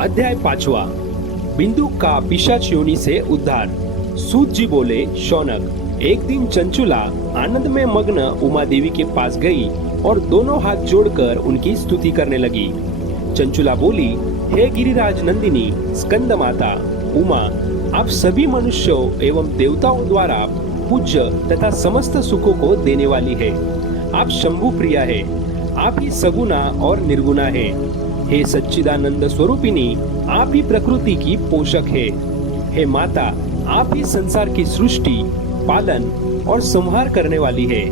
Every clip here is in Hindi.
अध्याय 5वां। बिंदुक का पिशाच योनि से उद्धार। सूत जी बोले, शौनक, एक दिन चंचुला आनंद में मग्न उमा देवी के पास गई और दोनों हाथ जोड़कर उनकी स्तुति करने लगी। चंचुला बोली, हे गिरिराज नंदिनी, स्कंद माता उमा, आप सभी मनुष्यों एवं देवताओं द्वारा पूज्य तथा समस्त सुखों को देने वाली है। आप शंभु प्रिया है, आप ही सगुना और निर्गुणा है। हे सच्चिदानंद स्वरूपिनी, आप ही प्रकृति की पोषक है। हे माता, आप ही संसार की सृष्टि, पालन और संहार करने वाली है।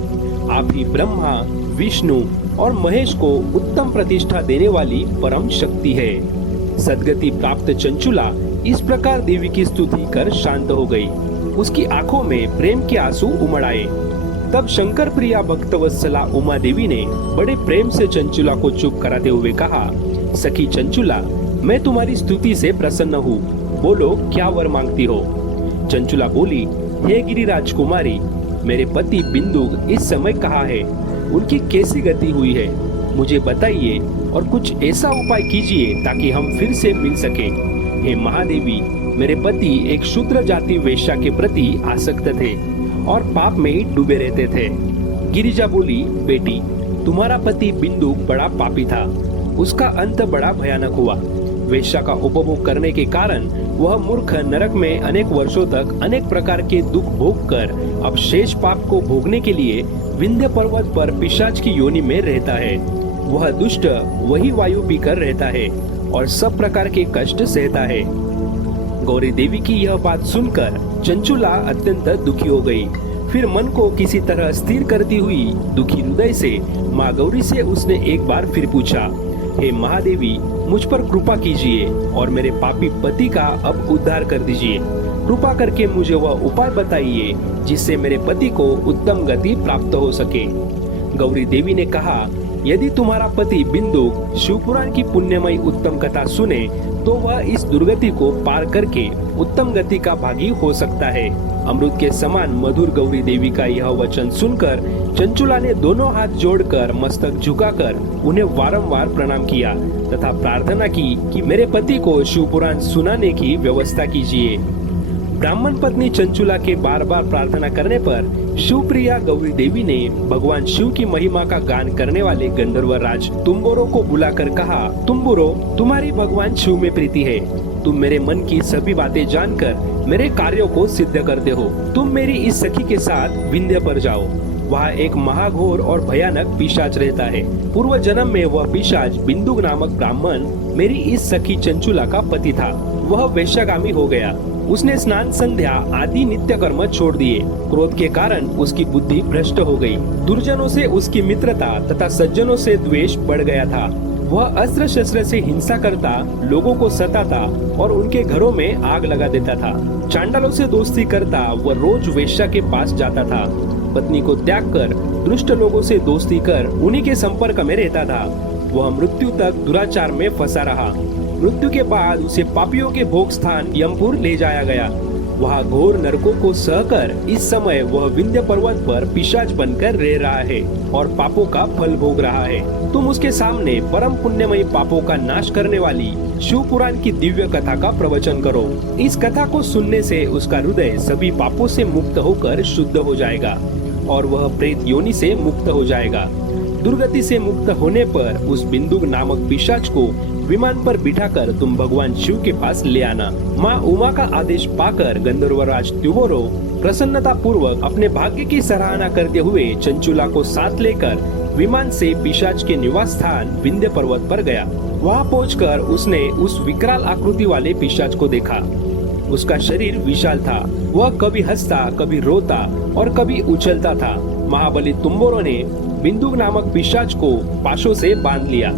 आप ही ब्रह्मा, विष्णु और महेश को उत्तम प्रतिष्ठा देने वाली परम शक्ति है। सद्गति प्राप्त चंचुला इस प्रकार देवी की स्तुति कर शांत हो गई। उसकी आंखों में प्रेम के आंसू उमड़ आए। तब शंकर प्रिया भक्तवत्सला उमा देवी ने बड़े प्रेम से चंचुला को चुप कराते हुए कहा, सखी चंचुला, मैं तुम्हारी स्तुति से प्रसन्न हूँ। बोलो, क्या वर मांगती हो? चंचुला बोली, हे गिरिराज कुमारी, मेरे पति बिंदु इस समय कहाँ है? उनकी कैसी गति हुई है? मुझे बताइए और कुछ ऐसा उपाय कीजिए ताकि हम फिर से मिल सके। हे महादेवी, मेरे पति एक शूद्र जाति वेश्या के प्रति आसक्त थे और पाप में ही डूबे रहते थे। गिरिजा बोली, बेटी, तुम्हारा पति बिंदु बड़ा पापी था। उसका अंत बड़ा भयानक हुआ। वेश्या का उपभोग करने के कारण वह मूर्ख नरक में अनेक वर्षों तक अनेक प्रकार के दुख भोग कर अब शेष पाप को भोगने के लिए विंध्य पर्वत पर पिशाच की योनि में रहता है। वह दुष्ट वही वायु पीकर रहता है और सब प्रकार के कष्ट सहता है। गौरी देवी की यह बात सुनकर चंचुला अत्यंत दुखी हो गई। फिर मन को किसी तरह स्थिर करती हुई दुखी हृदय से माँ गौरी से उसने एक बार फिर पूछा, हे महादेवी, मुझ पर कृपा कीजिए और मेरे पापी पति का अब उद्धार कर दीजिए। कृपा करके मुझे वह उपाय बताइए जिससे मेरे पति को उत्तम गति प्राप्त हो सके। गौरी देवी ने कहा, यदि तुम्हारा पति बिंदु शिवपुराण की पुण्यमयी उत्तम कथा सुने तो वह इस दुर्गति को पार करके उत्तम गति का भागी हो सकता है। अमृत के समान मधुर गौरी देवी का यह वचन सुनकर चंचुला ने दोनों हाथ जोड़कर मस्तक झुकाकर उन्हें वारंवार प्रणाम किया तथा प्रार्थना की कि मेरे पति को शिवपुराण सुनाने की व्यवस्था कीजिए। ब्राह्मण पत्नी चंचुला के बार बार प्रार्थना करने पर शिवप्रिया गौरी देवी ने भगवान शिव की महिमा का गान करने वाले गंधर्व राज तुम्बोरो को बुलाकर कहा, तुम्बोरो, तुम्हारी भगवान शिव में प्रीति है। तुम मेरे मन की सभी बातें जानकर मेरे कार्यों को सिद्ध करते हो। तुम मेरी इस सखी के साथ विंध्य पर जाओ। वहाँ एक महाघोर और भयानक पिशाच रहता है। पूर्व जन्म में वह पिशाच बिंदु नामक ब्राह्मण मेरी इस सखी चंचुला का पति था। वह वेश्यागामी हो गया। उसने स्नान, संध्या आदि नित्य कर्म छोड़ दिए। क्रोध के कारण उसकी बुद्धि भ्रष्ट हो गई। दुर्जनों से उसकी मित्रता तथा सज्जनों से द्वेष बढ़ गया था। वह अस्त्र शस्त्र से हिंसा करता, लोगों को सताता और उनके घरों में आग लगा देता था। चांडालों से दोस्ती करता, वह रोज वेश्या के पास जाता था। पत्नी को त्याग कर दुष्ट लोगों से दोस्ती कर उन्हीं के संपर्क में रहता था। वह मृत्यु तक दुराचार में फंसा रहा। मृत्यु के बाद उसे पापियों के भोग स्थान यमपुर ले जाया गया। वहाँ घोर नरकों को सहकर इस समय वह विंध्य पर्वत पर पिशाच बनकर रह रहा है और पापों का फल भोग रहा है। तुम उसके सामने परम पुण्यमयी पापों का नाश करने वाली शिव पुराण की दिव्य कथा का प्रवचन करो। इस कथा को सुनने से उसका हृदय सभी पापों से मुक्त होकर शुद्ध हो जाएगा और वह प्रेत योनि से मुक्त हो जाएगा। दुर्गति से मुक्त होने पर उस बिंदु नामक पिशाच को विमान पर बिठाकर तुम भगवान शिव के पास ले आना। माँ उमा का आदेश पाकर गंधर्वराज त्युबोरो प्रसन्नता पूर्वक अपने भाग्य की सराहना करते हुए चंचुला को साथ लेकर विमान से पिशाच के निवास स्थान विंध्य पर्वत पर गया। वहाँ पहुंचकर उसने उस विकराल आकृति वाले पिशाच को देखा। उसका शरीर विशाल था। वह कभी हंसता, कभी रोता और कभी उछलता था। महाबली तुम्बोरो ने बिंदु नामक पिशाच को पाशों से बांध लिया।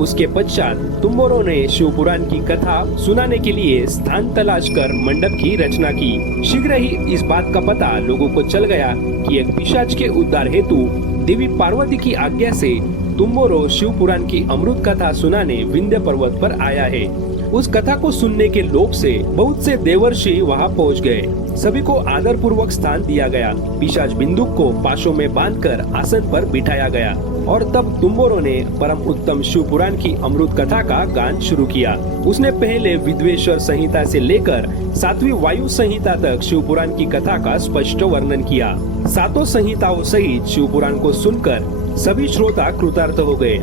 उसके पश्चात तुम्बोरो ने शिवपुराण की कथा सुनाने के लिए स्थान तलाश कर मंडप की रचना की। शीघ्र ही इस बात का पता लोगों को चल गया कि एक पिशाच के उद्धार हेतु देवी पार्वती की आज्ञा से तुम्बोरो शिवपुराण की अमृत कथा सुनाने विंध्य पर्वत पर आया है। उस कथा को सुनने के लोभ से बहुत से देवर्षि वहां पहुंच गए। सभी को आदर पूर्वक स्थान दिया गया। पिशाच बिंदुक को पाशों में बांधकर आसन पर बिठाया गया और तब तुम्बोरों ने परम उत्तम शिव पुराण की अमृत कथा का गान शुरू किया। उसने पहले विद्वेश्वर संहिता से लेकर 7वीं वायु संहिता तक शिव पुराण की कथा का स्पष्ट वर्णन किया। 7 संहिताओं सहित शिव पुराण को सुनकर सभी श्रोता कृतार्थ हो गए।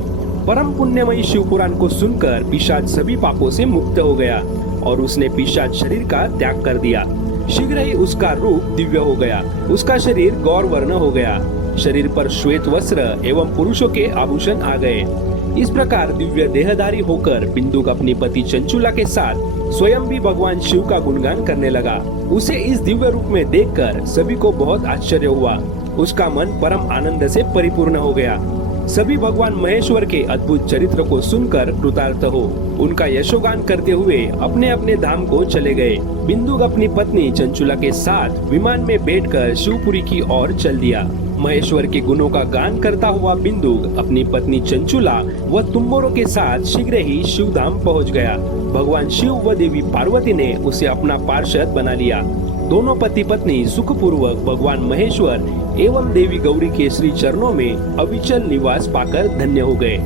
परम पुण्यमयी शिव पुराण को सुनकर पिशाच सभी पापों से मुक्त हो गया और उसने पिशाच शरीर का त्याग कर दिया। शीघ्र ही उसका रूप दिव्य हो गया। उसका शरीर गौर वर्ण हो गया। शरीर पर श्वेत वस्त्र एवं पुरुषों के आभूषण आ गए। इस प्रकार दिव्य देहधारी होकर बिंदुक अपनी पति चंचुला के साथ स्वयं भी भगवान शिव का गुणगान करने लगा। उसे इस दिव्य रूप में देखकर सभी को बहुत आश्चर्य हुआ। उसका मन परम आनंद से परिपूर्ण हो गया। सभी भगवान महेश्वर के अद्भुत चरित्र को सुनकर कृतार्थ हो उनका यशोगान करते हुए अपने अपने धाम को चले गए। बिंदुक अपनी पत्नी चंचुला के साथ विमान में बैठकर शिवपुरी की ओर चल दिया। महेश्वर के गुणों का गान करता हुआ बिंदुक अपनी पत्नी चंचुला व तुम्बोरों के साथ शीघ्र ही शिव धाम पहुँच गया। भगवान शिव व देवी पार्वती ने उसे अपना पार्षद बना लिया। दोनों पति पत्नी सुखपूर्वक भगवान महेश्वर एवं देवी गौरी के श्री चरणों में अविचल निवास पाकर धन्य हो गए।